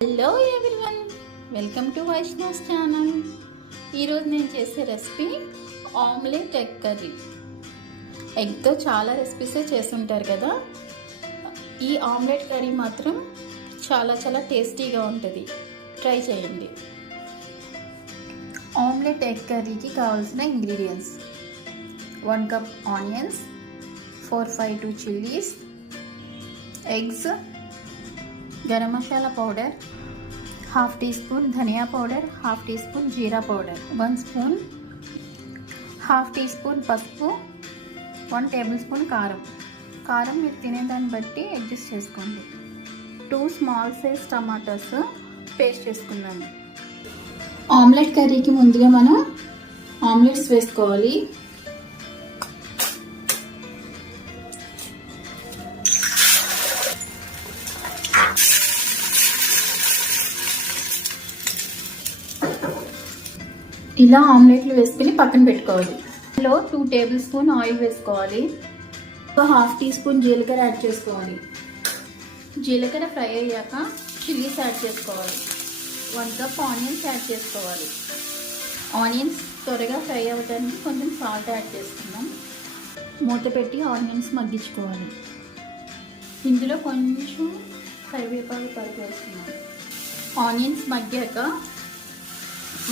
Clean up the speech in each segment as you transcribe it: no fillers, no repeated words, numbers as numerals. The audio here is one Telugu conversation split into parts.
Hello everyone, welcome to Vaishnav's channel. ఈరోజు నేను చేసే రెసిపీ ఆమ్లెట్ ఎగ్ కర్రీ. ఎగ్తో చాలా రెసిపీసే చేస్తుంటారు కదా, ఈ ఆమ్లెట్ కర్రీ మాత్రం చాలా టేస్టీగా ఉంటుంది. ట్రై చేయండి. ఆమ్లెట్ ఎగ్ కర్రీకి కావాల్సిన ingredients: 1 cup onions, 4-5 chillies, eggs, garam masala powder, 1/2 teaspoon dhania powder, 1/2 teaspoon jeera powder, 1 spoon, 1/2 teaspoon పసుపు, 1 టేబుల్ స్పూన్ కారం మీరు తినేదాన్ని బట్టి అడ్జస్ట్ చేసుకోండి. 2 స్మాల్ సైజ్ టమాటాస్ పేస్ట్ చేసుకున్నాను. ఆమ్లెట్ కర్రీకి ముందుగా మనం ఆమ్లెట్స్ వేసుకోవాలి. ఇలా ఆమ్లెట్లు వేసుకుని పక్కన పెట్టుకోవాలి. ఇందులో 2 టేబుల్ స్పూన్ ఆయిల్ వేసుకోవాలి. 1/2 టీ స్పూన్ జీలకర్ర యాడ్ చేసుకోవాలి. జీలకర్ర ఫ్రై అయ్యాక చిల్లీస్ యాడ్ చేసుకోవాలి. 1 కప్ ఆనియన్స్ యాడ్ చేసుకోవాలి. ఆనియన్స్ త్వరగా ఫ్రై అవ్వడానికి కొంచెం సాల్ట్ యాడ్ చేసుకుందాం. మూత పెట్టి ఆనియన్స్ మగ్గించుకోవాలి. ఇందులో కొంచెం కరివేపాకు తరుగు వేస్తున్నాం. ఆనియన్స్ మగ్గాక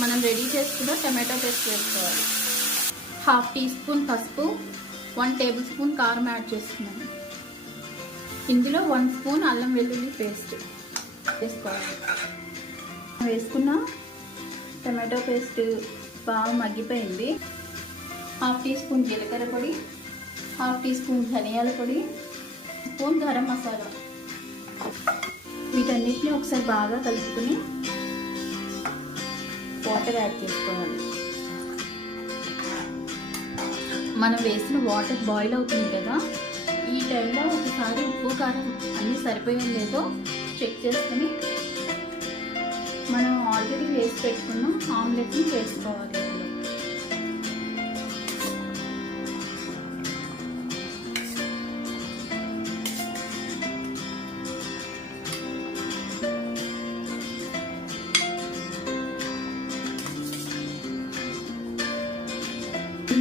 మనం రెడీ చేసుకున్న టమాటో పేస్ట్ వేసుకోవాలి. 1/2 టీ స్పూన్ పసుపు, 1 టేబుల్ స్పూన్ కారం యాడ్ చేస్తున్నాను. ఇందులో 1 స్పూన్ అల్లం వెల్లుల్లి పేస్ట్ వేసుకోవాలి. వేసుకున్న టమాటో పేస్ట్ బాగా మగ్గిపోయింది. 1/2 టీ స్పూన్ జీలకర్ర పొడి, 1/2 టీ స్పూన్ ధనియాల పొడి, 1 స్పూన్ గరం మసాలా, వీటన్నిటిని ఒకసారి బాగా కలుపుకొని వాటర్ యాడ్ చేసుకోవాలి. మనం వేసిన వాటర్ బాయిల్ అవుతుంది కదా, ఈ టైంలో ఒకసారి ఉప్పు కారం అన్నీ సరిపోయో లేదో చెక్ చేసుకుని మనం ఆల్రెడీ వేసి పెట్టుకున్న ఆమ్లెట్ని వేసుకోవాలి.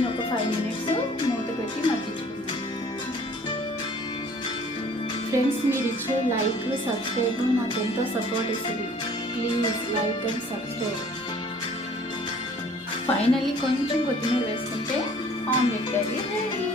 ఒక 5 మినిట్స్ మూత పెట్టి మగ్గించుకుందాం. ఫ్రెండ్స్, మీరు ఇచ్చే లైక్, సబ్స్క్రైబ్ నాకు ఎంతో సపోర్ట్ ఇస్తుంది. Please like and subscribe. Finally కొంచెం కొత్తిమీర వేసుకుంటే ఆమ్లెట్ కర్రీ రెడీ.